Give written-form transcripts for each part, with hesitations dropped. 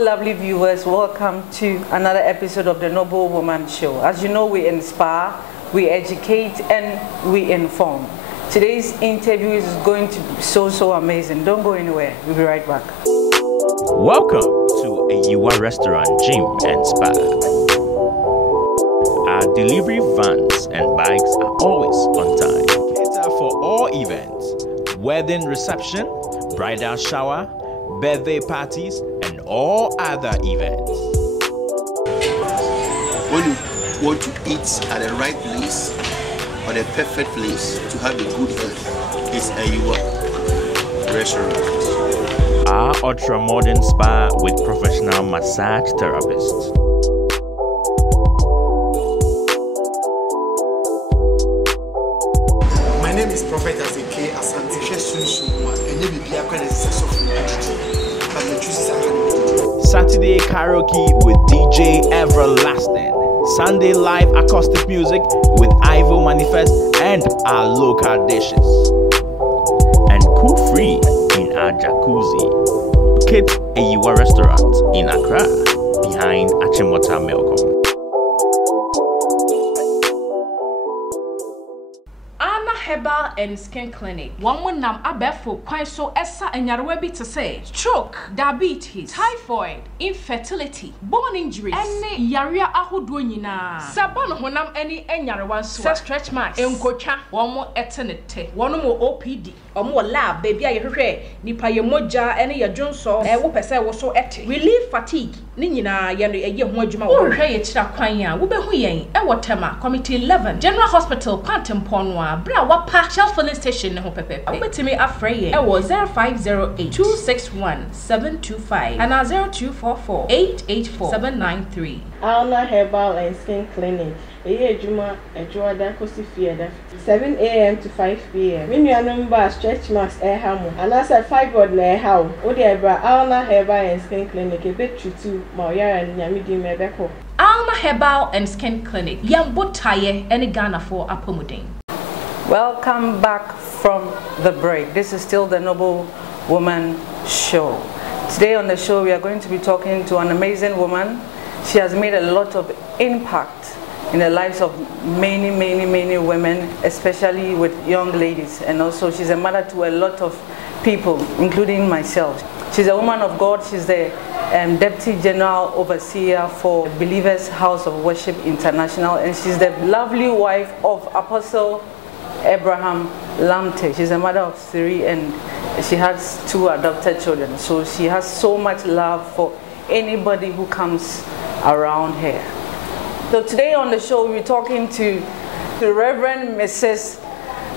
Lovely viewers, welcome to another episode of the Noble Woman Show. As you know, we inspire, we educate, and we inform. Today's interview is going to be so amazing. Don't go anywhere. We'll be right back. Welcome to a Heba restaurant, gym, and spa. Our delivery vans and bikes are always on time. Cater for all events, wedding reception, bridal shower, birthday parties, and all other events. When you want to eat at the right place or the perfect place to have a good health, it's a Heba restaurant. Our ultra-modern spa with professional massage therapists. My name is Prophet Azeke Asante. Saturday karaoke with DJ Everlasting. Sunday live acoustic music with Ivo Manifest and our local dishes. And cool free in our jacuzzi. Kit a Heba restaurant in Accra behind Achimota Melcom. Heba and Skin Clinic. One would nam abefo quite so esa and yarwebi to say stroke, diabetes, typhoid, infertility, bone injuries, any yaria ahudwina. Sabon honam any enyarwan so stretch marks, enkocha, one more eternity, one more OPD, or more lab, baby I hear, nipa ye moja, any ya junso, wopese was so eti. Relieve fatigue, nina yanu a year mojuma, or hey, chira kwanya, wube huyen, Ewatema, Committee 11, General Hospital, Quantum Ponwa, Bra. Shell filling station ho pepe. Obetimi afraye. It was 0508 261 725 and 0244 884 793. Alna Herbal and Skin Clinic. Juma Ejuada Kosifia 7 a.m. to 5 p.m. When your number stretch marks hamu and as a fibroid lay how Odiabra Alna Herbal and Skin Clinic a bit to Moya and Yamidi Mebeko. Alna Herbal and Skin Clinic. Yambo Taye and Ghana for Apomoding. Welcome back from the break. This is still the Noble Woman Show. Today on the show we are going to be talking to an amazing woman. She has made a lot of impact in the lives of many women, especially with young ladies, and also she's a mother to a lot of people, including myself. She's a woman of God. She's the Deputy General Overseer for Believers House of Worship International, and she's the lovely wife of Apostle Abraham Lamptey. She's a mother of 3 and she has 2 adopted children. So she has so much love for anybody who comes around here. So today on the show we're talking to the Reverend Mrs.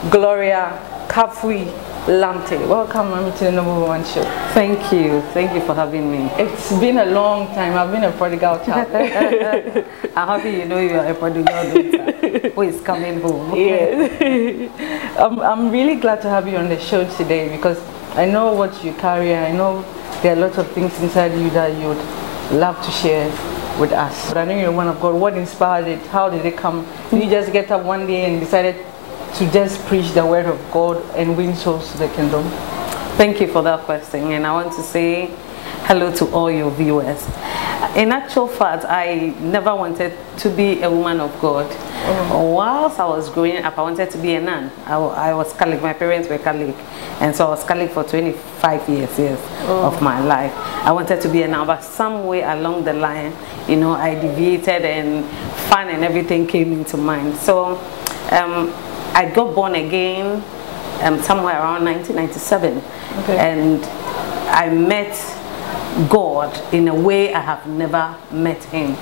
Gloria Kafui Lamptey. Welcome, Mommy, to the Noble Woman Show. Thank you. Thank you for having me. It's been a long time. I've been a prodigal child. I'm happy you know you are a prodigal daughter who is coming home. Yeah. I'm really glad to have you on the show today because I know what you carry. I know there are lots of things inside you that you would love to share with us. But I know you're one of God. What inspired it? How did it come? Did you just get up one day and decided to just preach the word of God and win souls to the kingdom? Thank you for that question, and I want to say hello to all your viewers. In actual fact, I never wanted to be a woman of God. Whilst I was growing up, I wanted to be a nun. I was Catholic. My parents were Catholic, and so I was Catholic for 25 years of my life. I wanted to be a nun, but somewhere along the line, you know, I deviated and fun and everything came into mind. So I got born again somewhere around 1997, and I met God in a way I have never met him.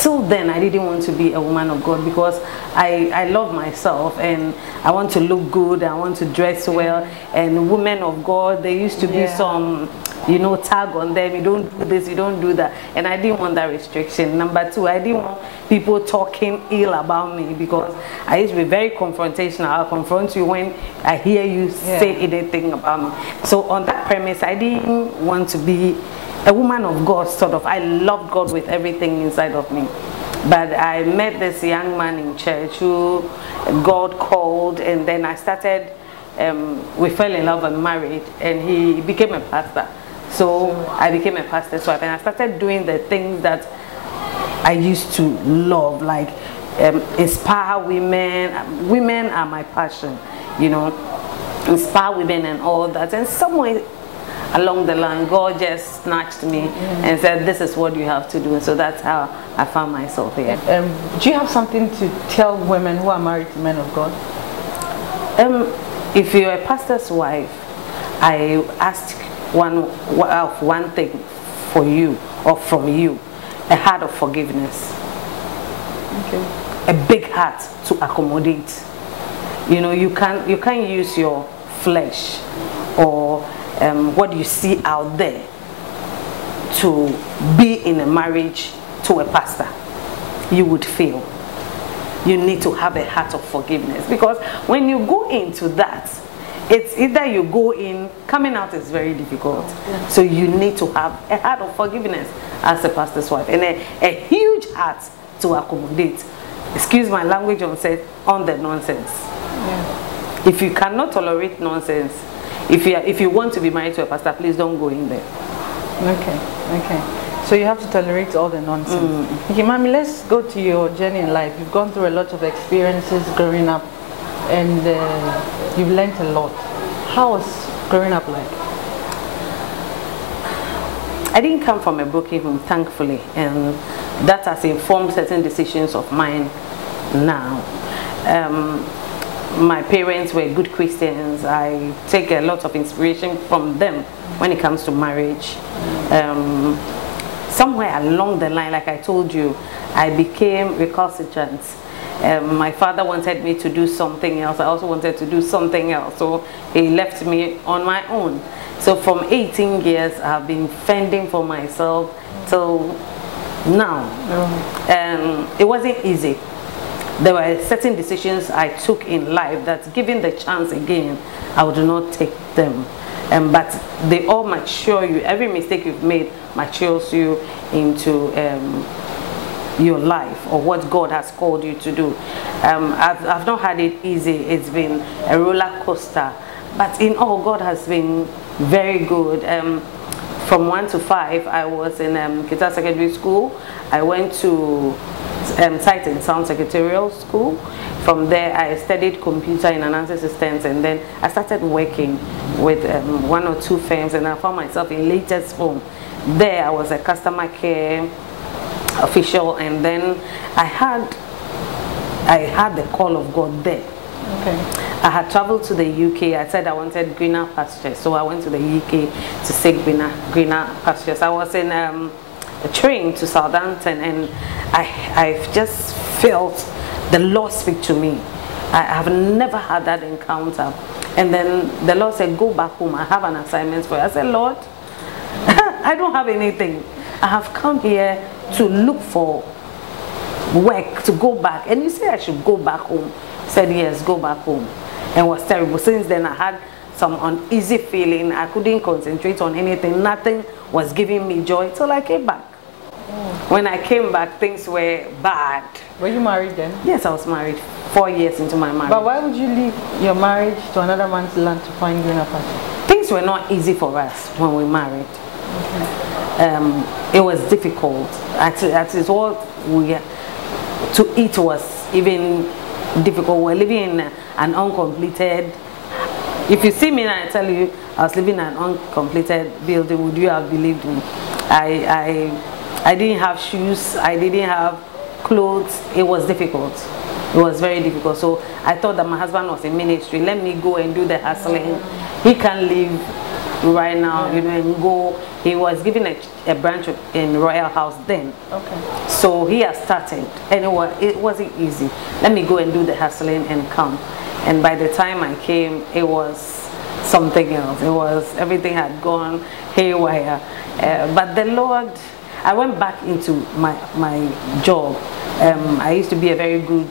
Till then, I didn't want to be a woman of God because I love myself and I want to look good, I want to dress well, and women of God, there used to be some, you know, tag on them, you don't do this, you don't do that, and I didn't want that restriction. Number 2, I didn't want people talking ill about me because I used to be very confrontational. I'll confront you when I hear you say anything about me. So on that premise, I didn't want to be a woman of God, sort of. I loved God with everything inside of me. But I met this young man in church who God called, and then I started, we fell in love and married, and he became a pastor. So I became a pastor's wife, and I started doing the things that I used to love, like inspire women. Women are my passion, you know, inspire women and all that. And somewhere along the line, God just snatched me and said, this is what you have to do. And so that's how I found myself here. Do you have something to tell women who are married to men of God? If you're a pastor's wife, I ask one thing for you or from you: a heart of forgiveness. Okay. A big heart to accommodate. You know, you can't use your flesh or what you see out there to be in a marriage to a pastor. You would fail. You need to have a heart of forgiveness, because when you go into that, it's either you go in, coming out is very difficult. So you need to have a heart of forgiveness as a pastor's wife, and a huge heart to accommodate. Excuse my language on the nonsense. Yeah. If you cannot tolerate nonsense, if you want to be married to a pastor, please don't go in there. Okay. So you have to tolerate all the nonsense. Okay, Mommy, let's go to your journey in life. You've gone through a lot of experiences growing up, and you've learned a lot. How was growing up like? I didn't come from a broken home, thankfully, and that has informed certain decisions of mine now. My parents were good Christians. I take a lot of inspiration from them when it comes to marriage. Somewhere along the line, like I told you, I became recalcitrant. My father wanted me to do something else. I also wanted to do something else. So he left me on my own. So from 18 years, I've been fending for myself till now. And it wasn't easy. There were certain decisions I took in life that, given the chance again, I would not take them. But they all mature you. Every mistake you've made matures you into your life or what God has called you to do. I've not had it easy. It's been a roller coaster. But in all, God has been very good. From 1 to 5, I was in Kita Secondary School. I went to Sight and Sound Secretarial School. From there, I studied computer and analysis systems, and then I started working with 1 or 2 firms, and I found myself in latest form. There, I was a customer care official, and then I had the call of God there. Okay. I had traveled to the UK. I said I wanted greener pastures, so I went to the UK to seek greener pastures. I was in a train to Southampton, and I've just felt the Lord speak to me. I have never had that encounter. And then the Lord said, go back home. I have an assignment for you. I said, Lord, I don't have anything. I have come here to look for work, to go back. And you say I should go back home. I said, yes, go back home. And it was terrible. Since then, I had some uneasy feeling. I couldn't concentrate on anything. Nothing was giving me joy till I came back. When I came back, things were bad. Were you married then? Yes, I was married 4 years into my marriage. But why would you leave your marriage to another man's land to find greener pastures? Things were not easy for us when we married. Okay. It was difficult. At all, to eat was even difficult. We're living in an uncompleted. If you see me and I tell you I was living in an uncompleted building, would you have believed me? I didn't have shoes. I didn't have clothes. It was difficult. It was very difficult. So I thought that my husband was in ministry. Let me go and do the hustling. He can live right now, you know, and go. He was given a branch in Royal House then. Okay. So he has started, and it wasn't easy. Let me go and do the hustling and come. And by the time I came, it was something else. It was, everything had gone haywire. But the Lord, I went back into my job. I used to be a very good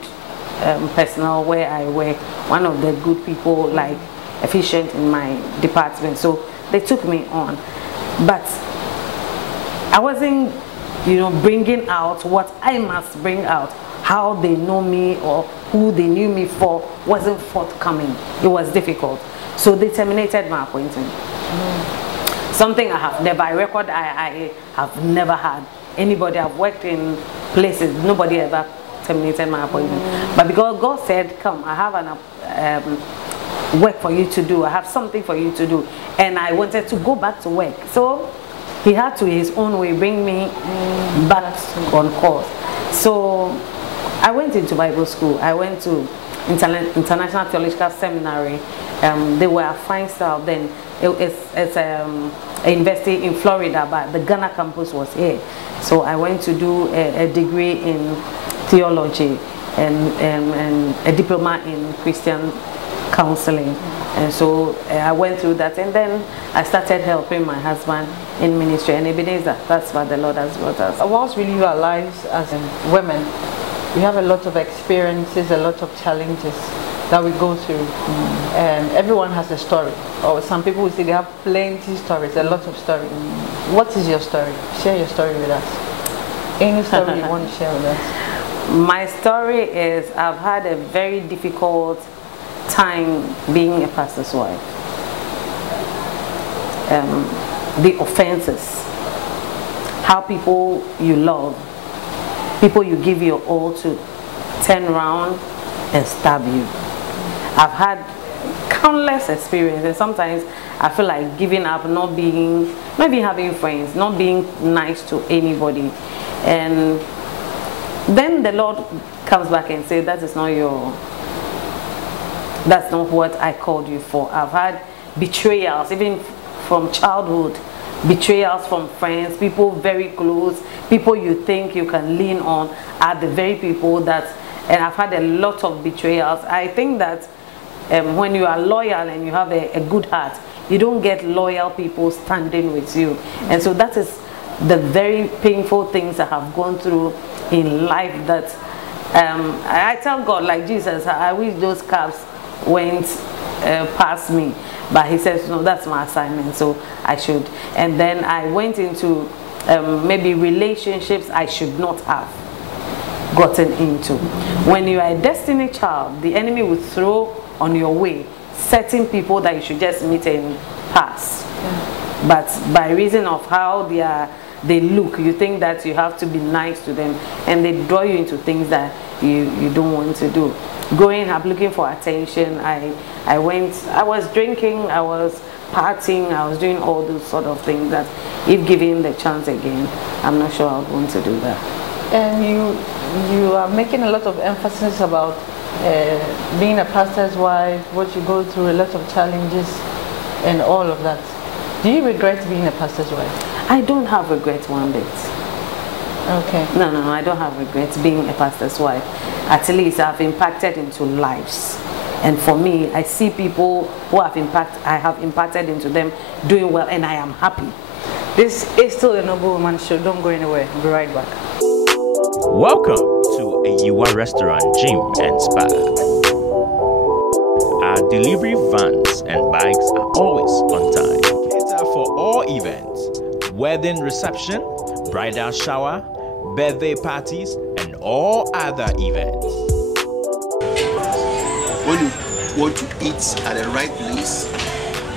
personnel where I work, one of the good people, like efficient in my department. So they took me on. But I wasn't, you know, bringing out what I must bring out. How they know me or who they knew me for wasn't forthcoming. It was difficult. So they terminated my appointment. something I have never, a record I have never had. Anybody, I've worked in places, nobody ever terminated my appointment. But because God said, come, I have an work for you to do, I have something for you to do, and I wanted to go back to work. So he had to, his own way, bring me back on course. So I went into Bible school. I went to International Theological Seminary. They were a fine staff then. It's a university in Florida, but the Ghana campus was here. So I went to do a degree in theology and a diploma in Christian counseling. And so I went through that, and then I started helping my husband in ministry, and Ebenezer, that's what the Lord has brought us. Whilst we live our lives as women, we have a lot of experiences, a lot of challenges that we go through. And everyone has a story, or some people will say they have plenty stories, a lot of stories. What is your story? Share your story with us. Any story you want to share with us? My story is, I've had a very difficult time being a pastor's wife. The offenses, how people you love, people you give your all to, turn around and stab you. I've had countless experiences. Sometimes I feel like giving up, not being having friends, not being nice to anybody. And then the Lord comes back and says, that's not what I called you for. I've had betrayals, even from childhood, betrayals from friends, people very close, people you think you can lean on are the very people that, and I've had a lot of betrayals. I think that when you are loyal and you have a good heart, you don't get loyal people standing with you. And so that is the very painful things I have gone through in life that I tell God, like Jesus, I wish those calves went past me, but he says, no, that's my assignment, so I should. And then I went into maybe relationships I should not have gotten into. When you are a destiny child, the enemy will throw on your way certain people that you should just meet and pass. But by reason of how they look, you think that you have to be nice to them, and they draw you into things that you don't want to do. Growing up, looking for attention, I was drinking, I was partying, I was doing all those sort of things that if given the chance again, I'm not sure I would want to do that. And you are making a lot of emphasis about being a pastor's wife, what you go through, a lot of challenges and all of that. Do you regret being a pastor's wife? I don't have regret one bit. Okay. No, I don't have regrets being a pastor's wife. At least I've impacted into lives. And for me, I see people who I have impacted into them doing well, and I am happy. This is still the Noble Woman Show. Don't go anywhere. Be right back. Welcome to a Yua restaurant, gym and spa. Our delivery vans and bikes are always on time. Cater for all events, wedding reception, bridal shower, birthday parties, and all other events. When you want to eat at the right place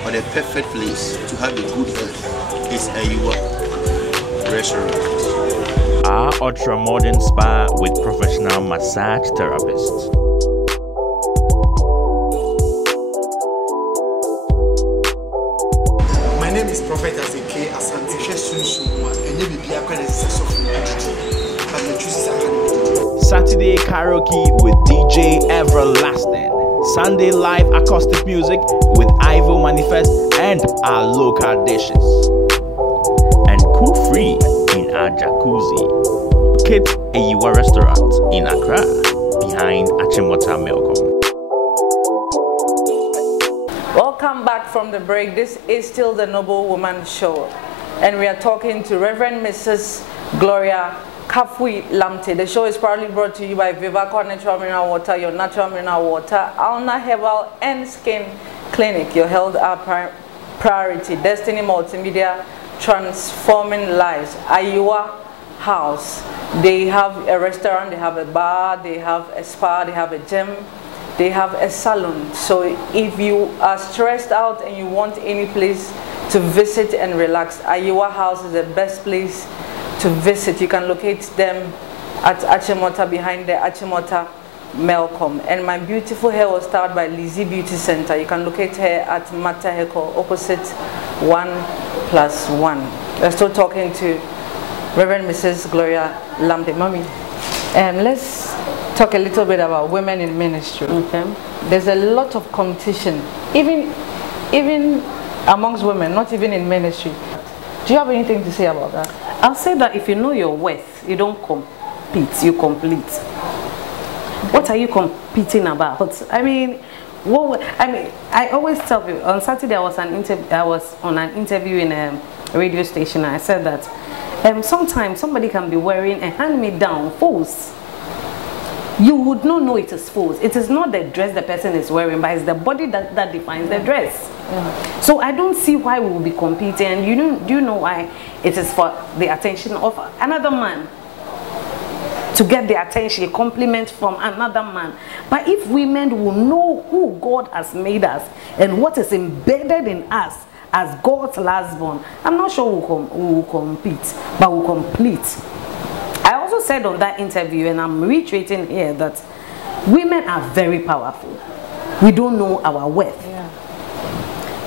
or the perfect place to have a good health, it's a Yua restaurant. Our ultra-modern spa with professional massage therapists. My name is Prophet K. Asante. Saturday karaoke with DJ Everlasting. Sunday live acoustic music with Ivo Manifest and our local dishes. And cool free in our jacuzzi. Locate a Yua restaurant in Accra behind Achimota Melcom. Welcome back from the break. This is still the Noble Woman Show, and we are talking to Reverend Mrs. Gloria Lamptey. The show is proudly brought to you by Vivaco Natural Mineral Water, your natural mineral water, Alna Herbal and Skin Clinic, your health our priority, Destiny Multimedia, transforming lives, Ayua House. They have a restaurant, they have a bar, they have a spa, they have a gym, they have a salon. So if you are stressed out and you want any place to visit and relax, Ayiwa House is the best place to visit. You can locate them at Achimota, behind the Achimota Melcom. And my beautiful hair was styled by Lizzie Beauty Center. You can locate her at Mata Heko, opposite 1+1. We're still talking to Reverend Mrs. Gloria Lamptey. Mommy, let's talk a little bit about women in ministry. Okay. There's a lot of competition, even amongst women, not even in ministry. Do you have anything to say about that? I'll say that if you know your worth, you don't compete, you complete. What are you competing about? I mean, I always tell people. On Saturday, I was on an interview in a radio station. And I said that sometimes somebody can be wearing a hand-me-down false. You would not know it is false. It is not the dress the person is wearing, but it's the body that defines the dress. Yeah. So I don't see why we will be competing. And do you know why? It is for the attention of another man. To get the attention, a compliment from another man. But if women will know who God has made us and what is embedded in us as God's last born, I'm not sure we'll compete, but we'll complete. I also said on that interview, and I'm reiterating here, that women are very powerful. We don't know our worth. Yeah.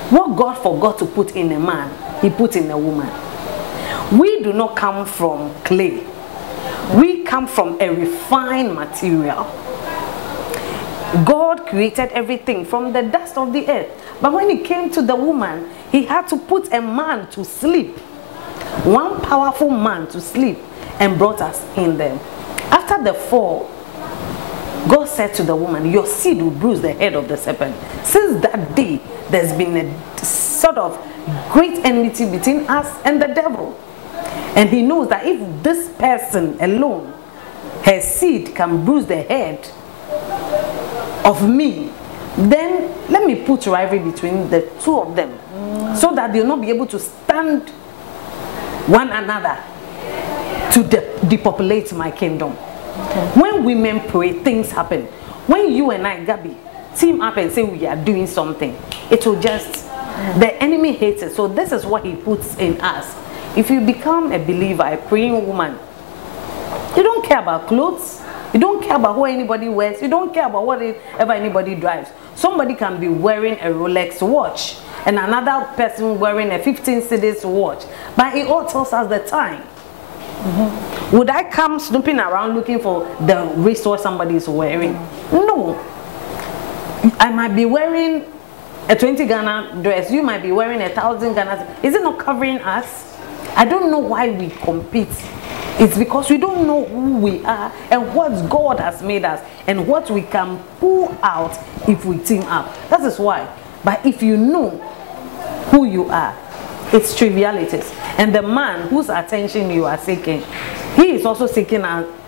What God forgot to put in a man, He put in a woman. We do not come from clay. We come from a refined material. God created everything from the dust of the earth. But when it came to the woman, He had to put a man to sleep. One powerful man to sleep, and brought us in them. After the fall, God said to the woman, your seed will bruise the head of the serpent. Since that day, there's been a sort of great enmity between us and the devil. And He knows that if this person alone, her seed, can bruise the head of me, then let me put rivalry between the two of them, so that they'll not be able to stand one another to depopulate my kingdom. Okay. When women pray, things happen. When you and I, Gabby, team up and say we are doing something, it will just, the enemy hates it. So this is what He puts in us. If you become a believer, a praying woman, you don't care about clothes, you don't care about what anybody wears, you don't care about whatever anybody drives. Somebody can be wearing a Rolex watch and another person wearing a 15 cedis watch, but it all tells us the time. Would I come snooping around looking for the wristwatch somebody is wearing? No. I might be wearing a 20 Ghana dress, you might be wearing 1,000 Ghana. Is it not covering us? I don't know why we compete. It's because we don't know who we are and what God has made us and what we can pull out if we team up. That is why. But if you know who you are, it's trivialities. And the man whose attention you are seeking, he is also seeking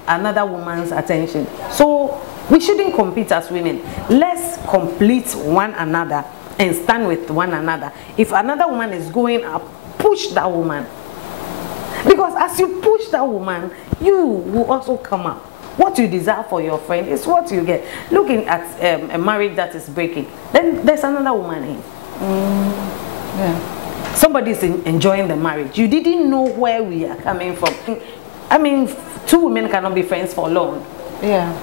another woman's attention. So we shouldn't compete as women. Let's complete one another and stand with one another. If another woman is going up, push that woman. Because as you push that woman, you will also come up. What you desire for your friend is what you get. Looking at a marriage that is breaking, then there's another woman in. Yeah. Somebody's enjoying the marriage. You didn't know where we are coming from. I mean, two women cannot be friends for long. Yeah.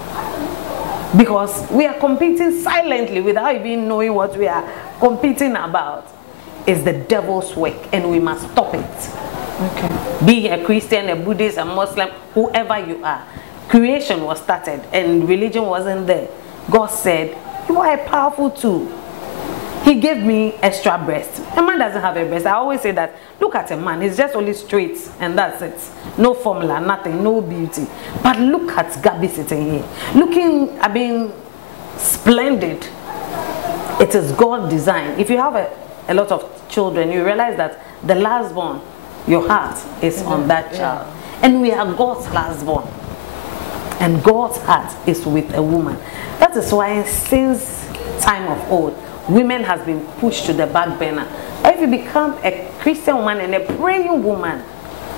Because we are competing silently without even knowing what we are competing about. It's the devil's work, and we must stop it. Okay. Be a Christian, a Buddhist, a Muslim, whoever you are. Creation was started and religion wasn't there. God said, you are a powerful tool. He gave me extra breast. A man doesn't have a breast. I always say that. Look at a man. He's just only straight and that's it. No formula, nothing, no beauty. But look at Gabby sitting here. Looking, I mean, splendid. It is God's design. If you have a lot of children, you realize that the last born, your heart is on that child. And we are God's last born. And God's heart is with a woman. That is why since time of old, women has been pushed to the back burner. If you become a Christian woman and a praying woman,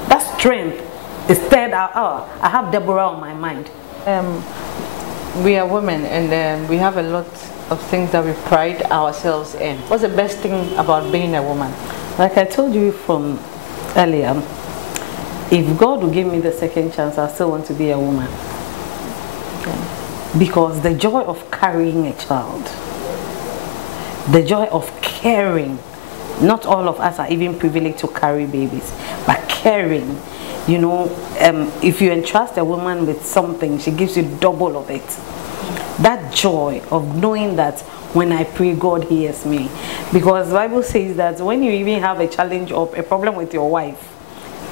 that strength is stirred out. Oh, I have Deborah on my mind. We are women and we have a lot of things that we pride ourselves in. What's the best thing about being a woman? Like I told you from earlier, if God will give me the second chance, I still want to be a woman. Because the joy of carrying a child, the joy of caring, not all of us are even privileged to carry babies, but caring, you know, if you entrust a woman with something, she gives you double of it. That joy of knowing that when I pray, God hears me. Because the Bible says that when you even have a challenge or a problem with your wife,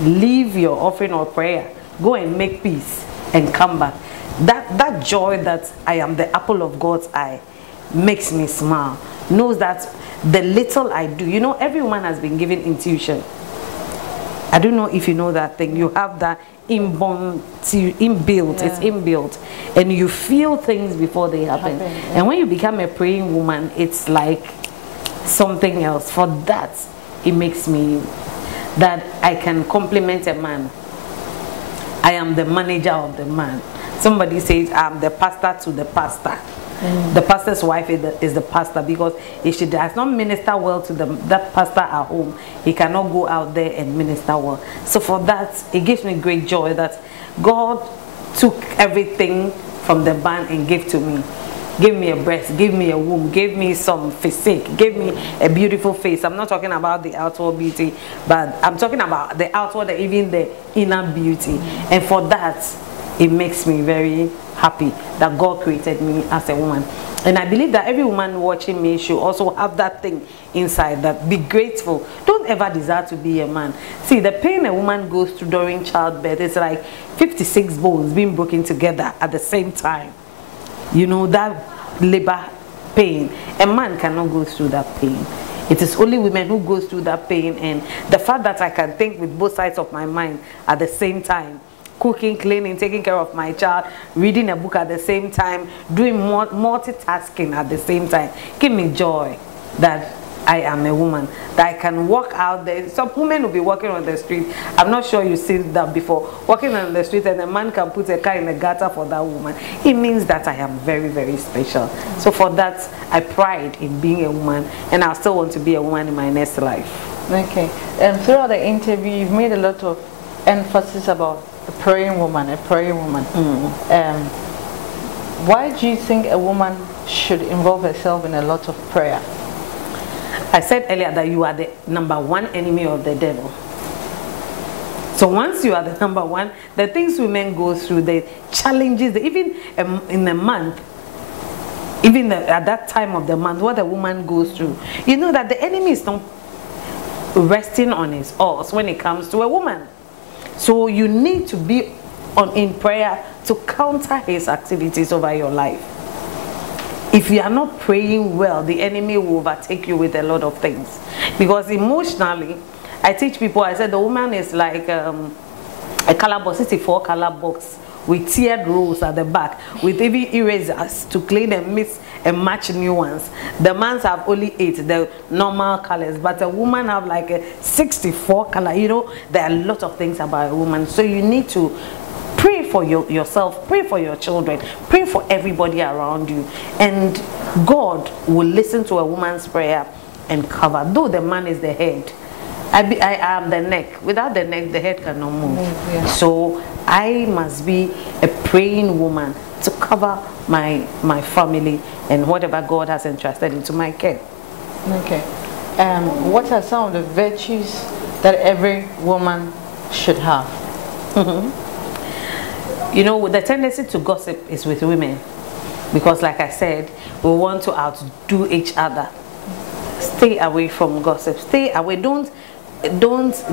leave your offering or prayer, go and make peace and come back. That joy that I am the apple of God's eye makes me smile. Knows that the little I do, you know, every woman has been given intuition. I don't know if you know that thing. You have that inbuilt, it's inbuilt, and you feel things before they happen. And when you become a praying woman, it's like something else. For that, it makes me that I can compliment a man. I am the manager of the man. Somebody says I'm the pastor to the pastor. The pastor's wife is the pastor, because if she does not minister well to that pastor at home, he cannot go out there and minister well. So for that, it gives me great joy that God took everything from the band and gave to me. Give me a breast, give me a womb, gave me some physique, gave me a beautiful face. I'm not talking about the outward beauty, but I'm talking about the outward and even the inner beauty. And for that, it makes me very happy that God created me as a woman. And I believe that every woman watching me should also have that thing inside, that be grateful. Don't ever desire to be a man. See, the pain a woman goes through during childbirth is like 56 bones being broken together at the same time. You know, that labor pain. A man cannot go through that pain. It is only women who go through that pain. And the fact that I can think with both sides of my mind at the same time, cooking, cleaning, taking care of my child, reading a book at the same time, doing multitasking at the same time, give me joy that I am a woman, that I can walk out there. Some women will be walking on the street. I'm not sure you've seen that before. Walking on the street and a man can put a car in the gutter for that woman. It means that I am very, very special. So for that, I pride in being a woman, and I still want to be a woman in my next life. Okay. And throughout the interview, you've made a lot of emphasis about a praying woman, a praying woman. Why do you think a woman should involve herself in a lot of prayer? I said earlier that you are the #1 enemy of the devil. So once you are the #1, the things women go through, the challenges, even in a month, even at that time of the month, what a woman goes through, you know that the enemy is not resting on his oars when it comes to a woman. So you need to be in prayer to counter his activities over your life. If you are not praying well, the enemy will overtake you with a lot of things. Because emotionally, I teach people, I said the woman is like a color box, 64 color box with tiered rows at the back, with even erasers to clean and mix and match new ones. The men have only 8, the normal colors, but a woman have like a 64 color. You know, there are a lot of things about a woman. So you need to pray for yourself, pray for your children, pray for everybody around you. And God will listen to a woman's prayer and cover. Though the man is the head, I am the neck. Without the neck, the head cannot move. Yeah. So I must be a praying woman to cover my family and whatever God has entrusted into my care. Okay. What are some of the virtues that every woman should have? You know, the tendency to gossip is with women, because like I said, we want to outdo each other. Stay away from gossip. Stay away. Don't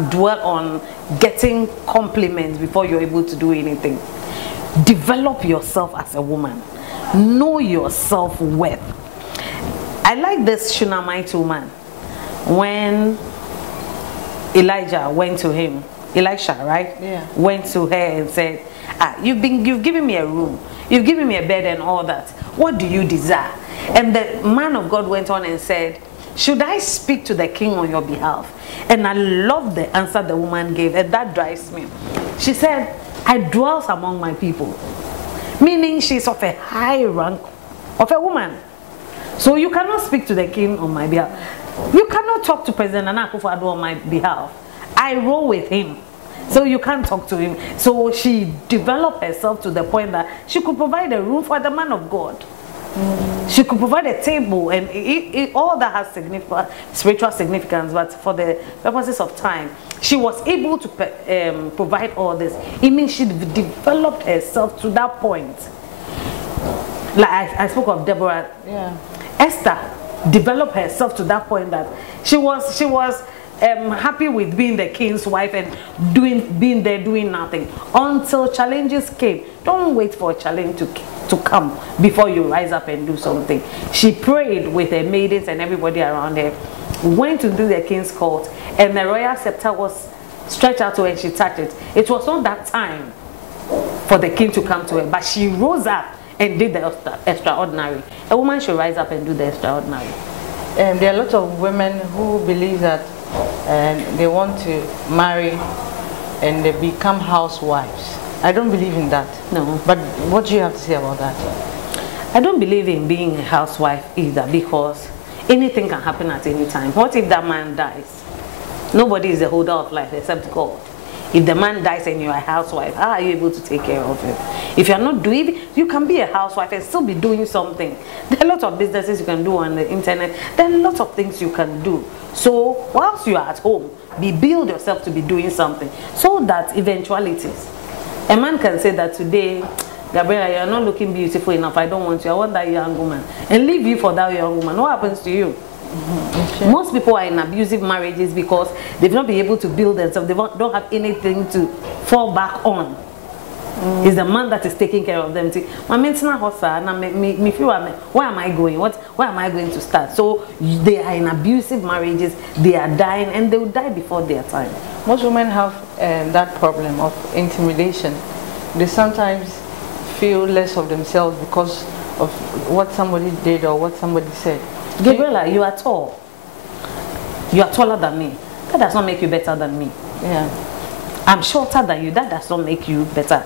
dwell on getting compliments before you're able to do anything. Develop yourself as a woman. Know your self-worth. I like this Shunammite woman. When Elijah went to him, Elisha, right? Yeah. Went to her and said, you've given me a room, you've given me a bed and all that. What do you desire? And the man of God went on and said, should I speak to the king on your behalf? And I love the answer the woman gave, and that drives me. She said, I dwell among my people. Meaning she's of a high rank of a woman. So you cannot speak to the king on my behalf. You cannot talk to President Nana Akufo-Addo on my behalf. I roll with him. So you can't talk to him. So she developed herself to the point that she could provide a room for the man of God. She could provide a table, and all that has spiritual significance, but for the purposes of time, she was able to provide all this. It means she developed herself to that point. Like I spoke of Deborah. Yeah. Esther developed herself to that point that she was happy with being the king's wife and being there doing nothing until challenges came. Don't wait for a challenge to come before you rise up and do something. She prayed with her maidens and everybody around her, went to do the king's court, and the royal scepter was stretched out to her and she touched it. It was not that time for the king to come to her, but she rose up and did the extraordinary. A woman should rise up and do the extraordinary. There are lots of women who believe that they want to marry and they become housewives. I don't believe in that. No. But what do you have to say about that? I don't believe in being a housewife either, because anything can happen at any time. What if that man dies? Nobody is the holder of life except God. If the man dies and you're a housewife, how are you able to take care of him? If you're not doing, you can be a housewife and still be doing something. There are a lot of businesses you can do on the internet. There are lots of things you can do. So whilst you are at home, build yourself to be doing something, so that eventualities. A man can say that today, Gabriela, you are not looking beautiful enough, I don't want you, I want that young woman, and leave you for that young woman. What happens to you? Sure. Most people are in abusive marriages because they've not been able to build themselves. They don't have anything to fall back on. It's the man that is taking care of them. Where am I going? Where am I going to start? So they are in abusive marriages. They are dying, and they will die before their time. Most women have that problem of intimidation. They sometimes feel less of themselves because of what somebody did or what somebody said. Gabriela, you are tall. You are taller than me. That does not make you better than me. Yeah. I'm shorter than you. That does not make you better.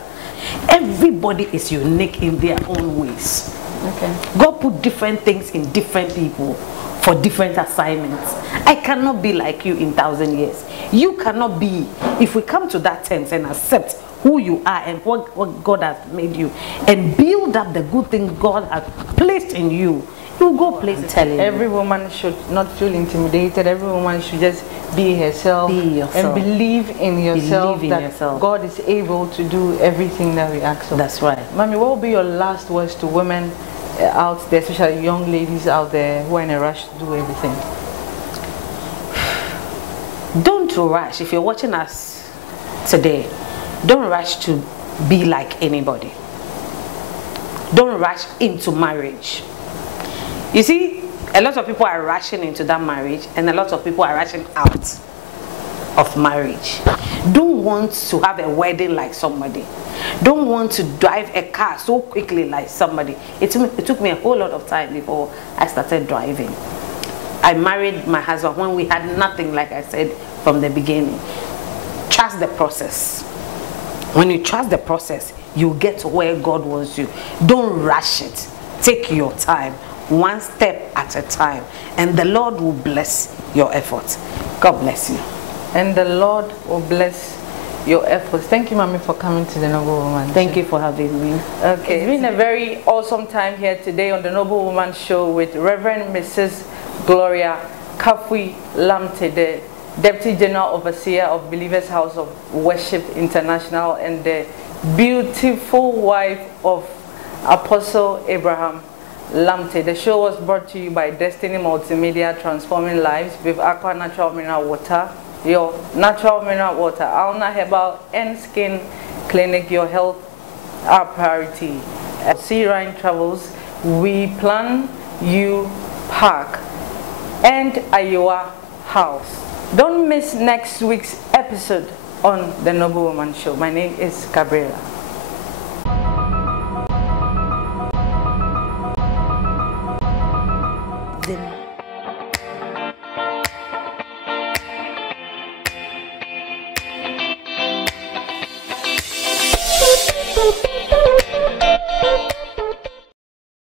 Everybody is unique in their own ways. Okay. God put different things in different people for different assignments. I cannot be like you in 1,000 years. You cannot be. If we come to that terms and accept who you are and what God has made you, and build up the good thing God has placed in you, you go places. Every woman should not feel intimidated. Every woman should just be herself, and believe in yourself. God is able to do everything that we ask of. That's right. Mommy, what will be your last words to women out there, especially young ladies out there who are in a rush to do everything? Don't rush. If you're watching us today, don't rush to be like anybody. Don't rush into marriage. You see, a lot of people are rushing into that marriage, and a lot of people are rushing out of marriage. Don't want to have a wedding like somebody. Don't want to drive a car so quickly like somebody. It took me a whole lot of time before I started driving. I married my husband when we had nothing, like I said from the beginning. Trust the process. When you trust the process, you get to where God wants you. Don't rush it. Take your time, one step at a time, and the Lord will bless your efforts. God bless you. And the Lord will bless your efforts. Thank you, Mommy, for coming to the Noble Woman Thank you for having me. Okay, it's been a very awesome time here today on the Noble Woman Show with Reverend Mrs. Gloria Kafui Lamptey, the Deputy General Overseer of Believers House of Worship International, and the beautiful wife of Apostle Abraham Lamptey. The show was brought to you by Destiny Multimedia, transforming lives with Aqua Natural Mineral Water, your natural mineral water, Alna Herbal and Skin Clinic, your health, our priority. At Sea Rhine Travels, we plan you park and Iowa House. Don't miss next week's episode on the Noble Woman Show. My name is Gabriela. Boop.